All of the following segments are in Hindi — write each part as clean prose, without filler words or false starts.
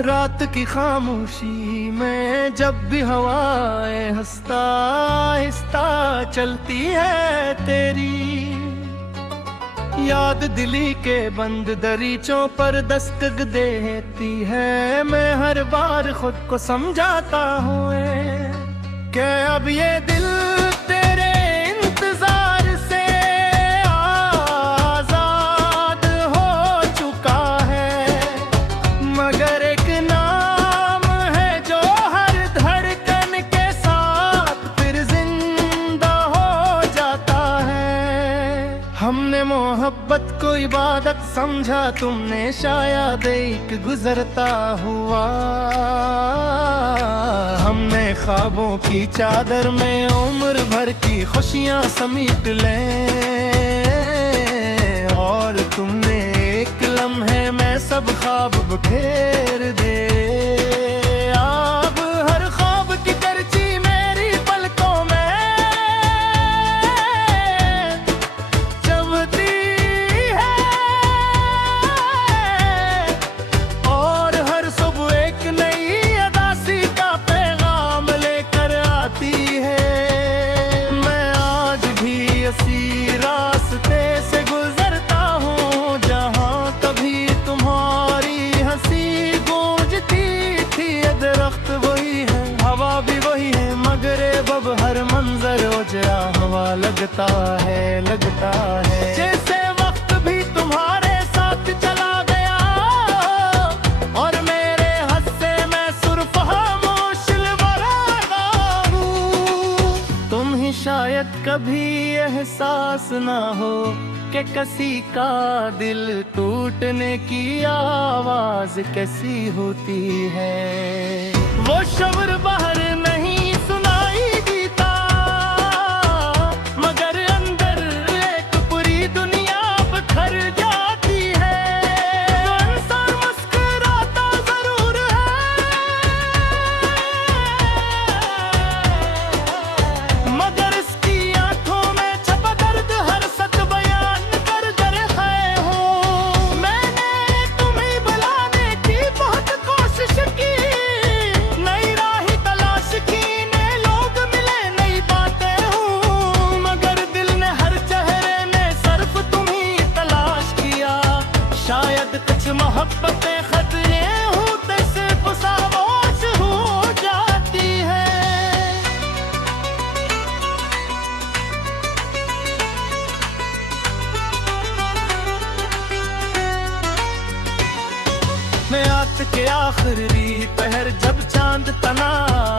रात की खामोशी में जब भी हवाएं हंसता आहिस्ता चलती है तेरी याद, दिली के बंद दरीचों पर दस्तक देती है। मैं हर बार खुद को समझाता हूँ कि अब ये दिल तेरे इंतजार से आजाद हो चुका है, मगर एक नाम है जो हर धड़कन के साथ फिर जिंदा हो जाता है। हमने मोहब्बत को इबादत समझा, तुमने शायद एक गुजरता हुआ। हमने ख्वाबों की चादर में उम्र भर की खुशियां समेट लें, और तुमने एक लम्हे में सब ख्वाब बिखेर दे। अब हर ख्वाब की तरची मेरी पलकों में चमकती है, और हर सुबह एक नई अदासी का पैगाम लेकर आती है। मैं आज भी इसी रास्ते से गुजरता हूँ जहाँ कभी तुम्हारी हंसी गूंजती थी। दरख्त वही है, हवा भी वही है, मगर अब हर मंजर ओझा हवा लगता है, लगता है। जैसे वक्त भी तुम्हारे साथ चला गया, और मेरे हस्से में सिर्फ खामोश बराना हूँ। तुम ही शायद कभी एहसास ना हो कि किसी का दिल टूटने की आवाज कैसी होती है। वो शब्द बाहर नहीं सुनाई देता, मगर अंदर एक पूरी दुनिया बिखर जाती है। वो इंसान मुस्कुराता जरूर है, मगर इसकी आंखों में छपा दर्द हर सच बयान कर दर है हो। मैंने तुम्हें बुलाने की बहुत कोशिश की, नई राह तलाश की, नए लोग मिले, नई बातें हूँ, मगर दिल ने हर चेहरे में सिर्फ तुम्ही तलाश किया। शायद कुछ मोहब्बतें खतरे होते से खामोश हो जाती है। मैं रात के आखिरी पहर जब चांद तना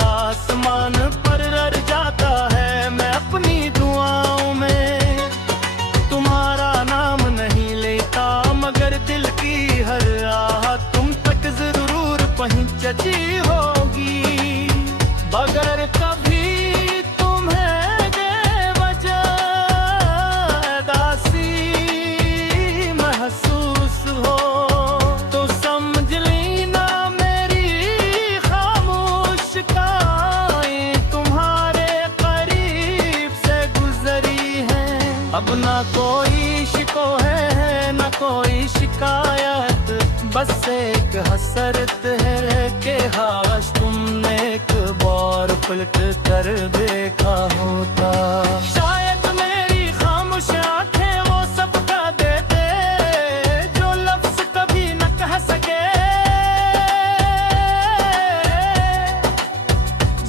आसमान पर रर जाता है, मैं अपनी दुआओं में तुम्हारा नाम नहीं लेता, मगर दिल की हर आह तुम तक जरूर पहुंचती होगी। बगैर कभी तुम्हें बेवजह दासी महसूस हो, तो समझ लेना मेरी खामोश काएं तुम्हारे करीब से गुजरी हैं। अब ना कोई शिको है ना कोई शिकायत, बस एक हसरत है कि हाश तुमने एक बार पलट कर देखा होता। शायद मेरी खामोश आंखें वो सब कह देते जो लफ्ज कभी न कह सके।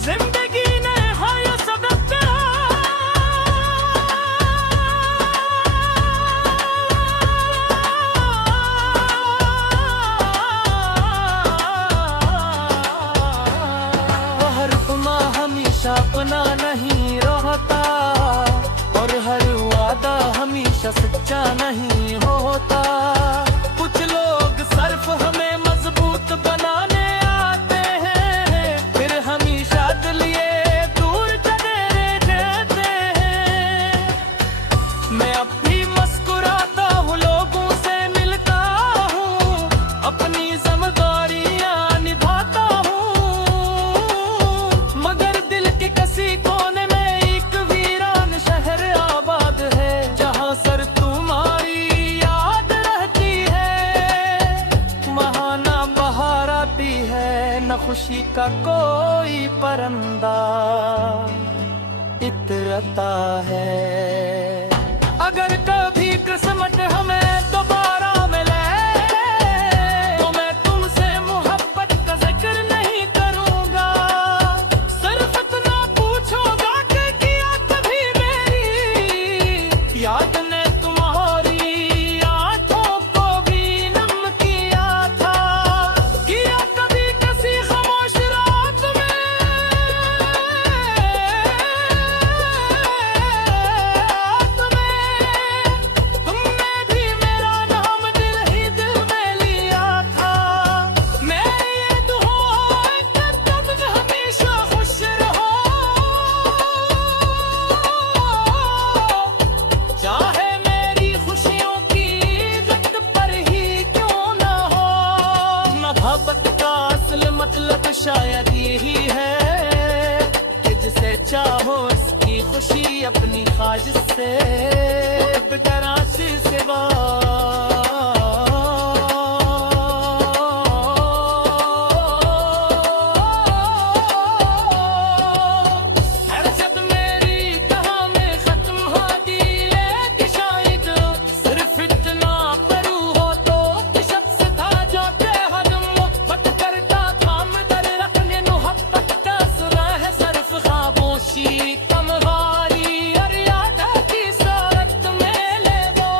जिंदगी ने है ये सबक हर गुमा हमेशा अपना नहीं रहता, और हर वादा हमेशा सच्चा नहीं होता। कुछ लोग सिर्फ हमें मजबूत बनाने आते हैं, फिर हमेशा दिल ये दूर चले जाते हैं। मैं अब भी मुस्कुराता हूँ, लोगों से मिलता हूँ, अपनी जिम्मेदारियाँ निभाता हूँ, मगर दिल के किसी कोने में एक वीरान शहर आबाद है, जहाँ सर तुम्हारी याद रहती है। महान खामोशी का कोई परंदा इतरता है। अगर कभी किस्मत हमें दोबारा मिले तो मैं तुमसे मोहब्बत का जिक्र नहीं करूंगा। सिर्फ इतना पूछूंगा कि किया कभी मेरी याद ने तुम्हारी आंखों को भी नम किया था। किया कभी किसी खामोश रात में तुमने भी मेरा नाम दिल ही दिल में लिया था। मैं ये दुआ करता तुम हमेशा खुश रहो, चाहे मेरी खुशियों की गत पर ही क्यों ना हो। मोहब्बत का असल मतलब शायद यही है कि जिसे चाहो इसकी खुशी अपनी ख्वाहिश से बेतराशी सिवा। हरकत मेरी कहाँ में खत्म होती है कि शायद सिर्फ इतना करूँ हो तो कि शख्स था जो बेहद मोहब्बत करता था। मगर रखने मोहब्बत का सुना है सिर्फ खामोशी कमवारी और याद की सूरत में ले दो।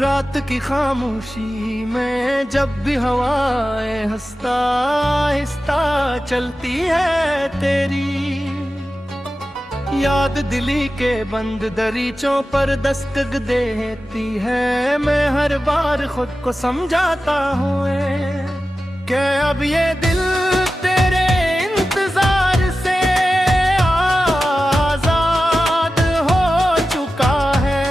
रात की खामोशी में जब भी हवाएं हंसता आहिस्ता चलती है तेरी याद, दिली के बंद दरीचों पर दस्तक देती है। मैं हर बार खुद को समझाता हूँ कि अब ये दिल तेरे इंतजार से आजाद हो चुका है।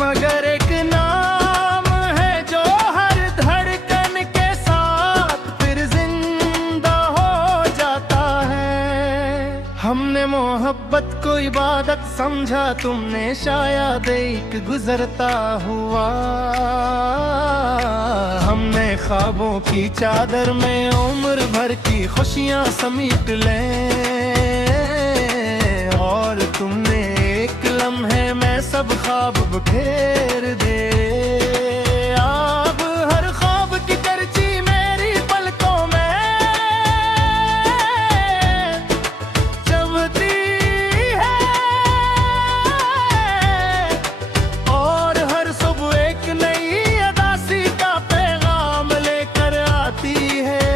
मगर एक नाम है जो हर धड़कन के साथ फिर जिंदा हो जाता है। हमने मोहब्बत को इबादत समझा, तुमने शायद एक गुजरता हुआ। हमने ख्वाबों की चादर में उम्र भर की खुशियां समेट लें और तुमने एक लम्हे में सब ख्वाब बिखेर दे। अब हर ख्वाब की तरजीह मेरी पलकों में चमकती है और हर सुबह एक नई अदासी का पैगाम लेकर आती है।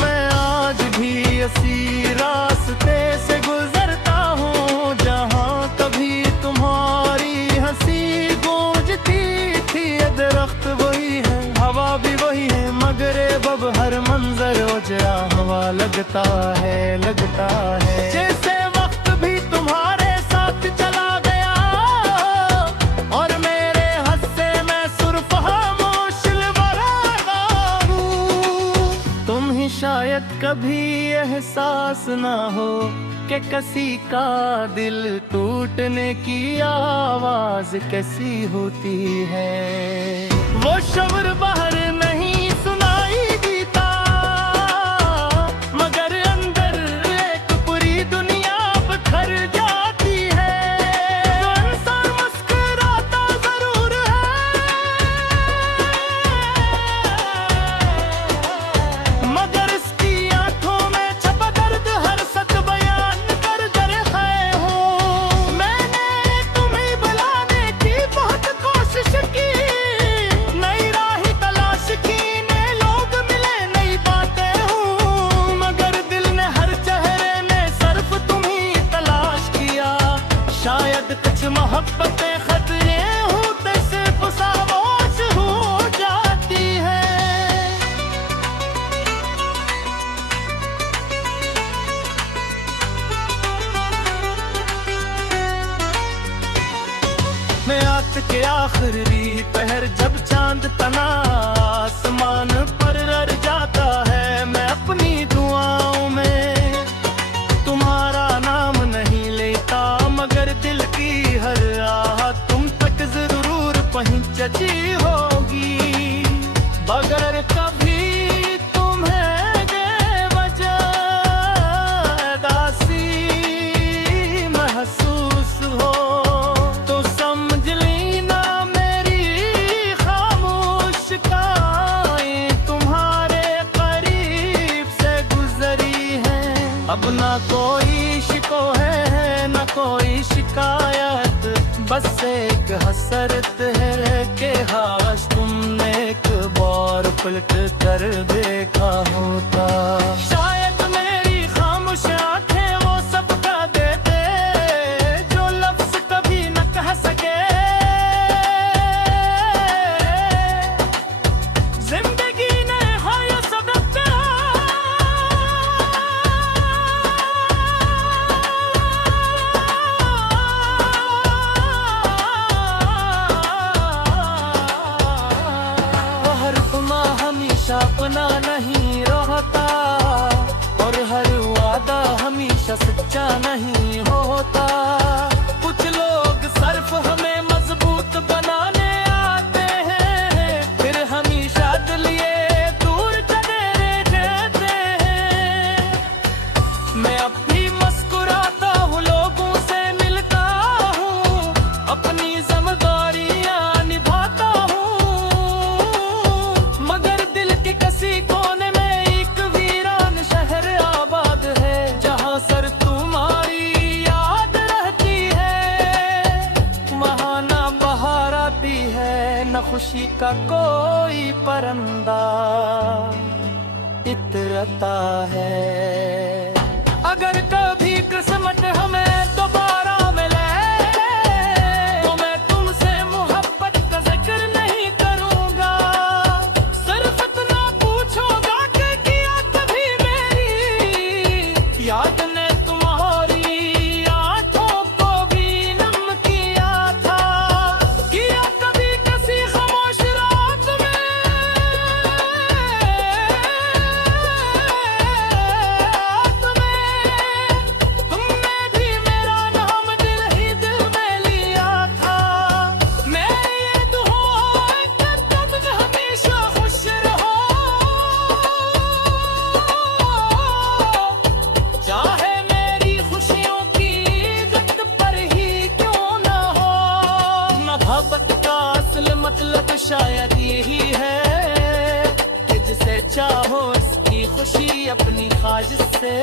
मैं आज भी इसी रास्ते से गुजरता हूँ जहाँ कभी तुम्हारी हंसी गूंजती थी। ये दरख्त वही है, हवा भी वही है, मगर अब हर मंजर ओझा हवा लगता है, लगता है। जैसे वक्त भी तुम्हारे साथ चला गया और मेरे हस्से में सुर्फ खामोश लबरादा हूँ। तुम ही शायद कभी एहसास ना हो कि किसी का दिल टूटने की आवाज कैसी होती है। वो शब्द बाहर नहीं सुनाई देता मगर अंदर एक पूरी दुनिया बिखर जाती है। जो इंसान मुस्कुराता जरूर है मगर इसकी आंखों में छपा दर्द हर सच बयान कर कर खाए हूँ। मैंने तुम्हें बुलाने की बहुत कोशिश की, नई राह तलाश की, नए लोग मिले, नई बातें हूँ, मगर दिल ने हर चेहरे में सिर्फ तुम्हीं तलाश किया। शायद कुछ मोहब्बतें खतरे होते सिर्फ खामोश हो जाती है। रात के आखिरी पहर जब चांद तना आसमान पर रर जाता है, मैं अपनी दुआओं में तुम्हारा नाम नहीं लेता, मगर दिल की हर आहट तुम तक जरूर पहुंची होगी। बगैर कभी तुम्हें बेवजह दासी महसूस हो तो समझ लेना मेरी खामोश काएं तुम्हारे करीब से गुजरी हैं। अब ना कोई शिको है ना कोई शिकायत, बस एक हसरत है कि हाश तुमने एक बार पलट कर देखा होता। शायद मेरी खामोश आंखें वो सब कह देते जो लफ्ज कभी न कह सके। जिंदगी ने है ये सबक अपना नहीं रहता और हर वादा हमेशा सच्चा नहीं होता। कुछ लोग सिर्फ हमें मजबूत बनाने आते हैं, फिर हमेशा दिलिए दूर चले जाते हैं। मैं अब भी मुस्कुराता हूँ, लोगों से मिलता हूँ, अपनी जिम्मेदारियां निभाता हूँ, मगर किसी कोने में एक वीरान शहर आबाद है जहाँ सर तुम्हारी याद रहती है। वहाँ ना बहार आती है न खुशी का कोई परंदा इतरता है। अगर कभी किस्मत हमें दोबारा मिले तो मैं तुमसे मोहब्बत का जिक्र नहीं करूँगा, याद ने तुम्हारी आंखों को भी नम किया था। किया कभी किसी खामोश रात में तुमने भी मेरा नाम दिल ही दिल में लिया था। मैं ये दुआ करता तुम हमेशा खुश रहो, चाहे मेरी खुशियों की गत पर ही क्यों ना हो। मोहब्बत का असल मतलब शायद यही है कि जिसे चाहो उसकी खुशी अपनी ख्वाहिश से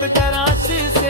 कराची से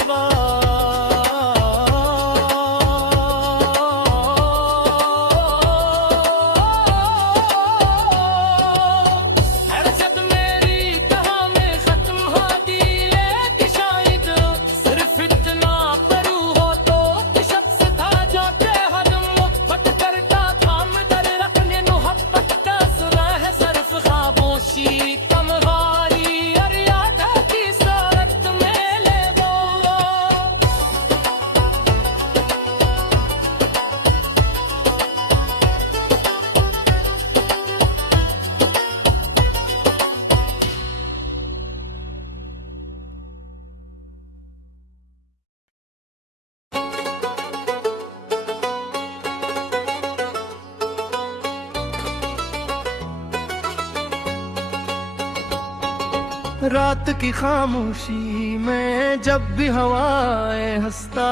रात की खामोशी में जब भी हवाएं हंसता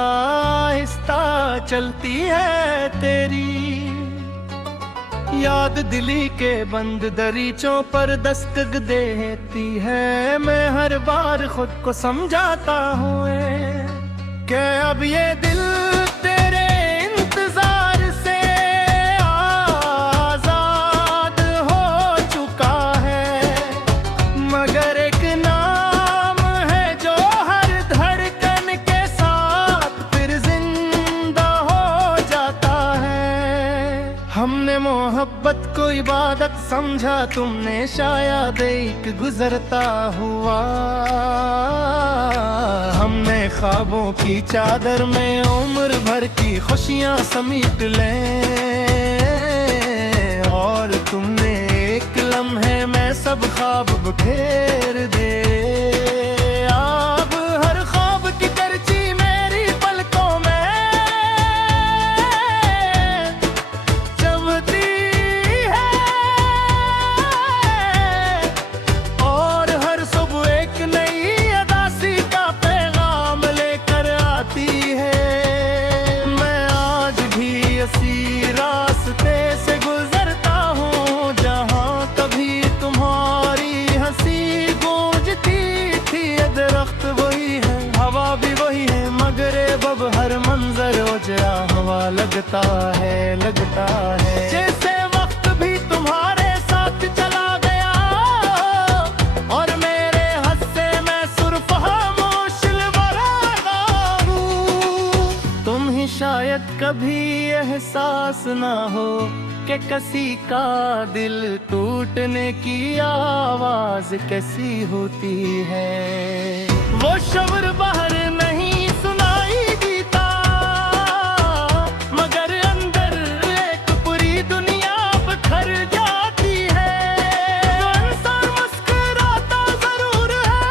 आहिस्ता चलती है तेरी याद, दिली के बंद दरीचों पर दस्तक देती है। मैं हर बार खुद को समझाता हूँ कि अब ये दिल तेरे इंतजार से आजाद हो चुका है, मगर एक नाम है जो हर धड़कन के साथ फिर जिंदा हो जाता है। हमने मोहब्बत को इबादत समझा, तुमने शायद एक गुजरता हुआ। हमने ख्वाबों की चादर में उम्र भर की खुशियां समेट लें। और तुमने एक लम्हे में सब ख्वाब बिखेर दे। अब हर ख्वाब की चर्ची मेरी पलकों में चमकती है। और हर सुबह एक नई अदासी का पैगाम लेकर आती है। मैं आज भी इसी रास्ते से गुजरता हूँ जहाँ कभी तुम्हारी हंसी गूंजती थी। ये दरख्त वही है, हवा भी वही है, मगर अब हर मंजर उजड़ा हवा लगता है, लगता है। जैसे वक्त भी तुम्हारे साथ चला गया और मेरे हस्से में सुर्फ खामोश बराना हूँ। तुम ही शायद कभी एहसास ना हो कि किसी का दिल टूटने की आवाज कैसी होती है। वो शब्द बाहर नहीं सुनाई देता, मगर अंदर एक पूरी दुनिया बिखर जाती है। वो इंसान मुस्कुराता जरूर है,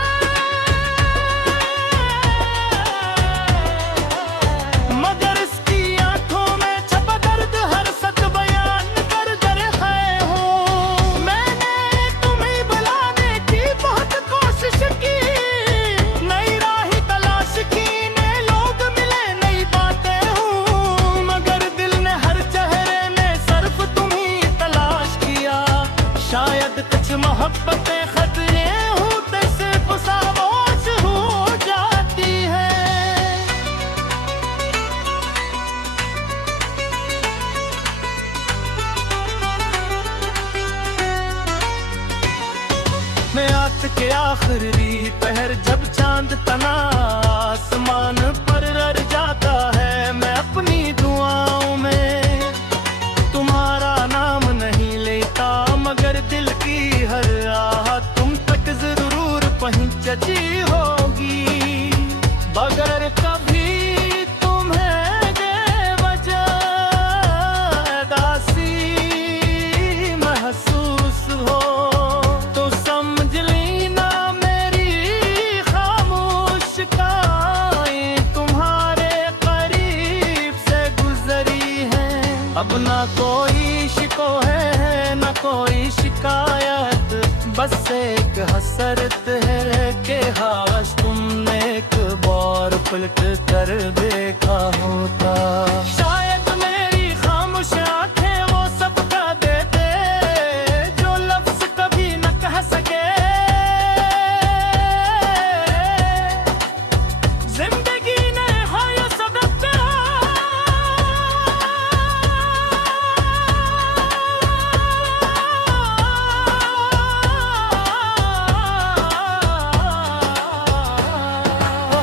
मगर इसकी आंखों में छपा दर्द हर सच बयान कर कर है हूँ। मैंने तुम्हें बुलाने की बहुत कोशिश की, नई राह तलाश की, नए लोग मिले, नई बातें हूँ, मगर दिल ने हर चेहरे में सिर्फ तुम्हीं तलाश किया। शायद कुछ मोहब्बतें खतरे होते से खामोश हो जाती है। मैं रात के आखिरी पहर जब चांद तना आसमान पर रर जाता है, मैं अपनी दुआओं में तुम्हारा नाम नहीं लेता, मगर दिल की हर आह तुम तक जरूर पहुंचती होगी। मगर कभी तुम्हें बेवजह दासी महसूस हो तो समझ लेना मेरी खामोश काएं तुम्हारे करीब से गुजरी हैं। अब ना कोई शिको है ना कोई शिकायत, बस एक हसरत है कि हाश तुमने एक बार पलट कर देखा होता। शायद मेरी खामोश आंखें वो सब कह देते जो लफ्ज कभी न कह सके। जिंदगी ने है ये सबक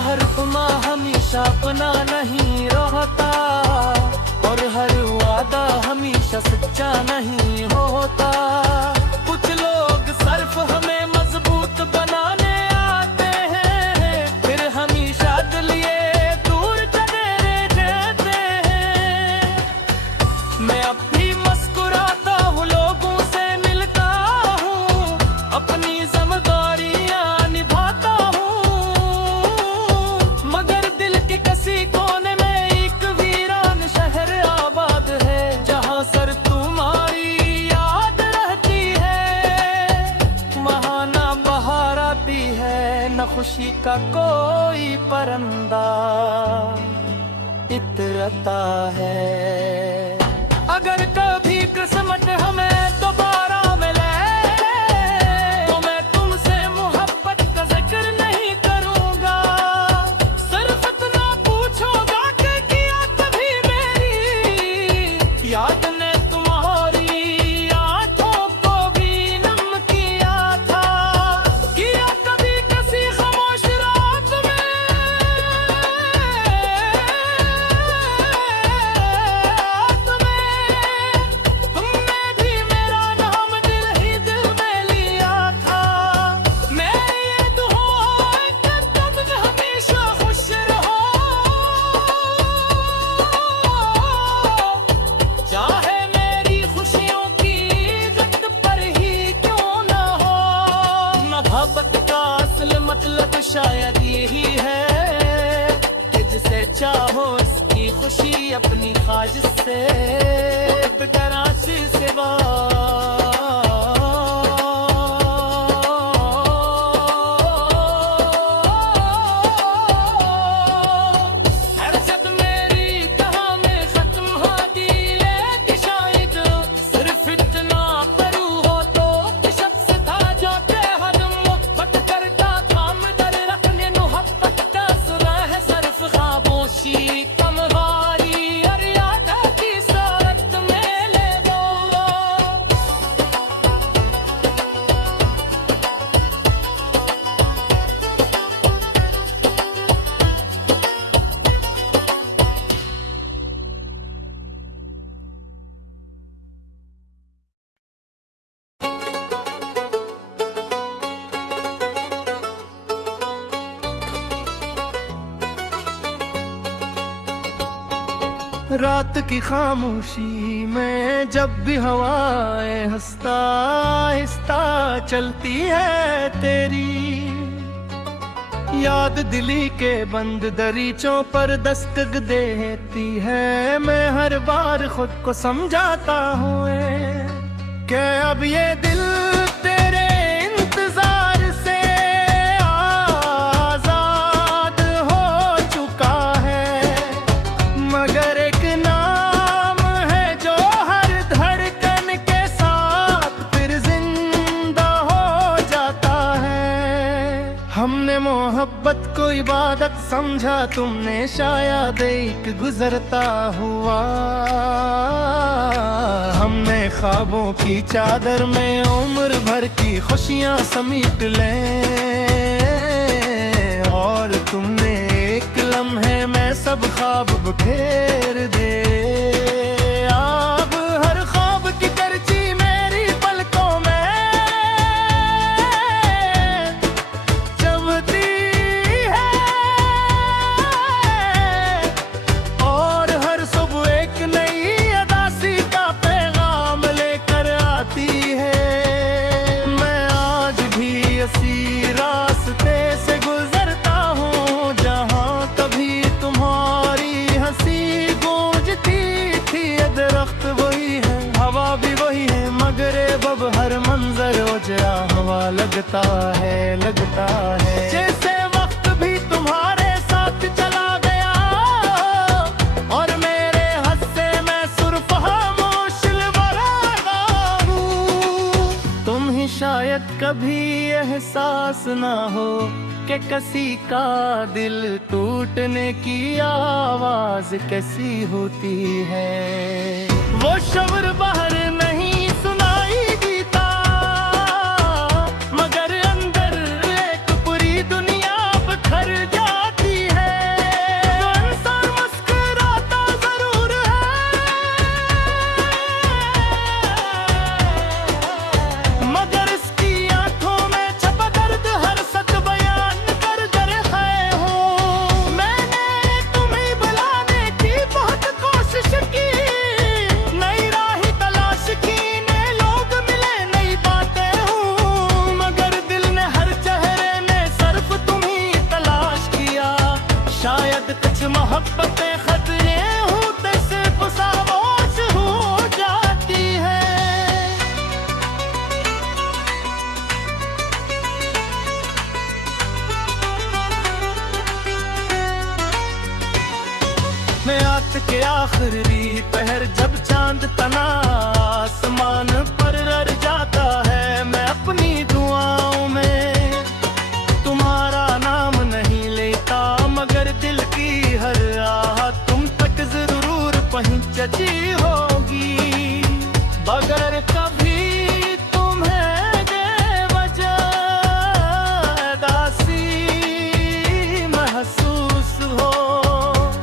हर गुमा हमेशा अपना नहीं रहता, और हर वादा हमेशा सच्चा नहीं होता। कुछ लोग सिर्फ हमें मजबूत बनाने आते हैं, फिर हमेशा दिलिए दूर चले जाते हैं। मैं अब भी मुस्कुराता हूँ, लोगों से मिलता हूँ, अपनी जिम्मेदारियाँ निभाता हूँ, मगर दिल के किसी कोने में एक वीरान शहर आबाद है, जहाँ सर तुम्हारी याद रहती है। वहाँ ना बहार आती है न खुशी का कोई परंदा इतरता है। अगर कभी किस्मत हमें दोबारा मिले तो मैं तुमसे मोहब्बत का जिक्र नहीं करूंगा, सिर्फ इतना पूछूंगा कि किया कभी मेरी याद ने तुम्हारी आंखों को भी नम किया था। किया कभी किसी खामोश रात में तुमने भी मेरा नाम खुशी अपनी ख्वाज से कराची से रात की खामोशी में जब भी हवाएं हंसता आहिस्ता चलती है तेरी याद दिली के बंद दरीचों पर दस्तक देती है। मैं हर बार खुद को समझाता हूँ कि अब ये दिल तेरे इंतजार से आजाद हो चुका है, मगर एक नाम है जो हर धड़कन के साथ फिर जिंदा हो जाता है। हमने मोहब्बत को इबादत समझा, तुमने शायद एक गुजरता हुआ। हमने ख्वाबों की चादर में उम्र भर की खुशियां समेट लें, और तुमने एक लम्हे में सब ख्वाब बिखेर दे। अब हर ख्वाब की तरजीह मेरी पलकों में चमकती है, और हर सुबह एक नई अदासी का पैगाम लेकर आती है। मैं आज भी इसी रास्ते से गुजरता हूँ जहाँ कभी तुम्हारी हंसी गूंजती थी। दरख्त वही है, हवा भी वही है, मगर अब हर मंजर ओजरा हवा लगता है, लगता है। जैसे वक्त भी तुम्हारे साथ चला गया, और मेरे हस्से में सुर्फ खामोश बरागा हूँ। तुम ही शायद कभी एहसास ना हो कि किसी का दिल टूटने की आवाज कैसी होती है। वो शब्द बाहर नहीं सुनाई देता, मगर अंदर एक पूरी दुनिया बिखर जाती है। जो इंसान मुस्कुराता जरूर है, मगर इसकी आंखों में छपा दर्द हर सच बयान कर कर खाए हूँ। मैंने तुम्हें बुलाने की बहुत कोशिश की, नई राह तलाश की, नए लोग मिले, नई बातें हूँ, मगर दिल ने हर चेहरे में सिर्फ तुम्ही तलाश किया। शायद कुछ मोहब्बतें खतरे होते से खामोश हो जाती है। रात के आखिरी पहर जब चांद तना आसमान पर रर जाता है, मैं अपनी दुआओं में तुम्हारा नाम नहीं लेता, मगर दिल की हर आहट तुम तक जरूर पहुंचती होगी। बगैर कभी तुम्हें बेवजह दासी महसूस हो,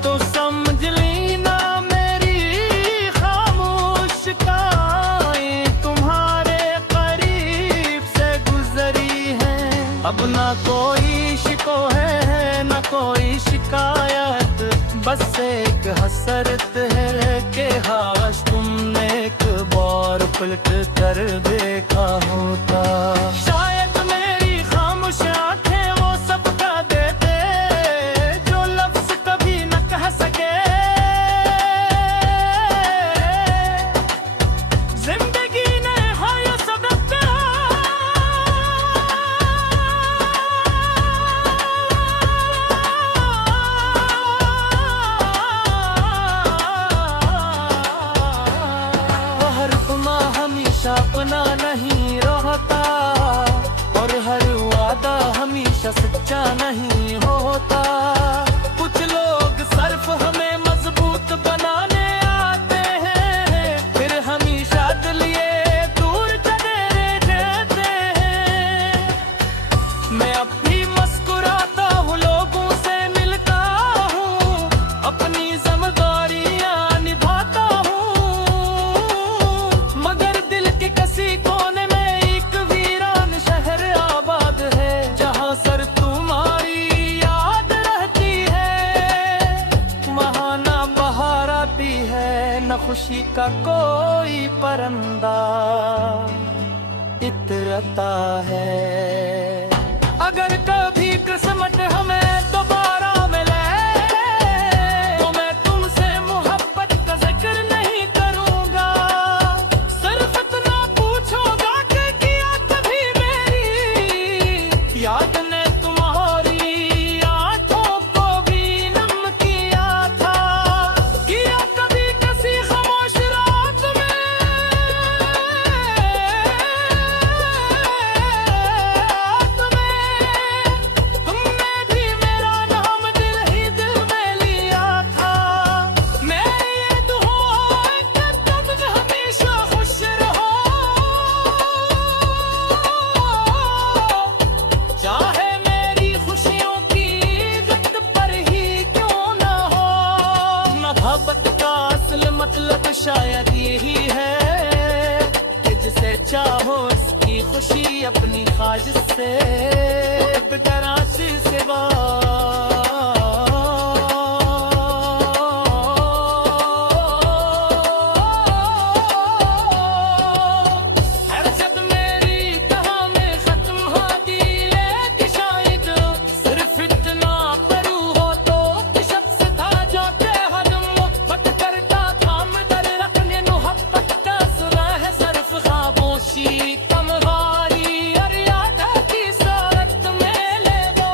तो समझ लेना मेरी खामोश काएं तुम्हारे करीब से गुजरी है। अब ना कोई शिको है ना कोई शिकायत, बस एक हसरत है कि हाश तुमने एक बार पलट कर देखा होता। शायद मेरी खामोश आंखें वो सब कह देते जो लफ्ज कभी न कह सके, ऊंचा नहीं होता। कुछ लोग सिर्फ हमें मजबूत बनाने आते हैं, फिर हमेशा लिए दूर चले जाते हैं। मैं अब भी मुस्कुराता हूँ, लोगों से मिलता हूँ, अपनी जिम्मेदारियां निभाता हूँ, मगर दिल के किसी कोने में एक वीरान शहर आबाद है, जहाँ सर तुम्हारी याद रहती है। वहाँ ना बहार आती है, न खुशी का कोई परिंदा इतरता है। अगर कभी किस्मत हमें दोबारा मिले, तो मैं तुमसे मोहब्बत का जिक्र नहीं करूंगा, सिर्फ इतना पूछूंगा कि किया कभी मेरी याद ने तुम्हारी आंखों को भी नम किया था। किया कभी किसी खामोश रात में तुमने भी मेरा नाम दिल ही दिल में लिया था। मैं ये दुआ कि तुम हमेशा खुश रहो, चाहे मेरी खुशियों की गत पर ही क्यों ना हो। मोहब्बत का असल मतलब शायद यही है कि जिसे चाहो उसकी खुशी अपनी ख्वाहिश से कराची से जब मेरी कहानी खत्म होती लेकिन शायद सिर्फ इतना करू हो तो कि शख्स था जो के हदम बत करता था मदर रखने मोहब्बत का सुना है सिर्फ खामोशी कमगारी और याद की सूरत में ले दो।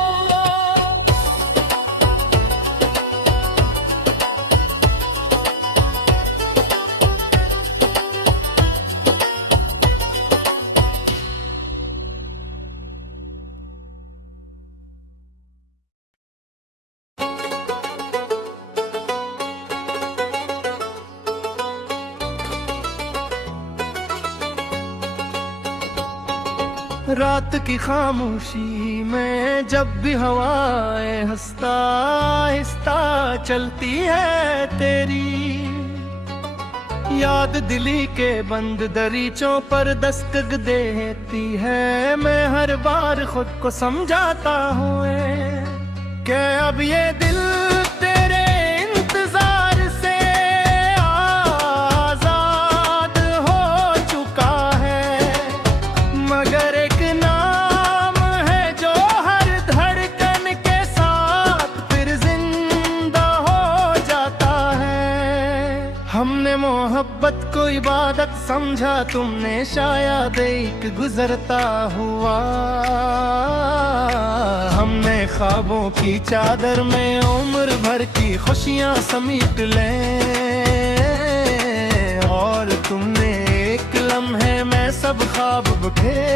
रात की खामोशी में जब भी हवाएं हंसता आहिस्ता चलती है तेरी याद, दिली के बंद दरीचों पर दस्तक देती है। मैं हर बार खुद को समझाता हूँ कि अब ये दिल तेरे इंतजार से आजाद हो चुका है, मगर एक नाम है जो हर धड़कन के साथ फिर जिंदा हो जाता है। हमने मोहब्बत को इबादत समझा, तुमने शायद एक गुजरता हुआ। हमने ख्वाबों की चादर में उम्र भर की खुशियां समेट लें, और तुमने एक लम्हे में सब ख्वाब बिखेर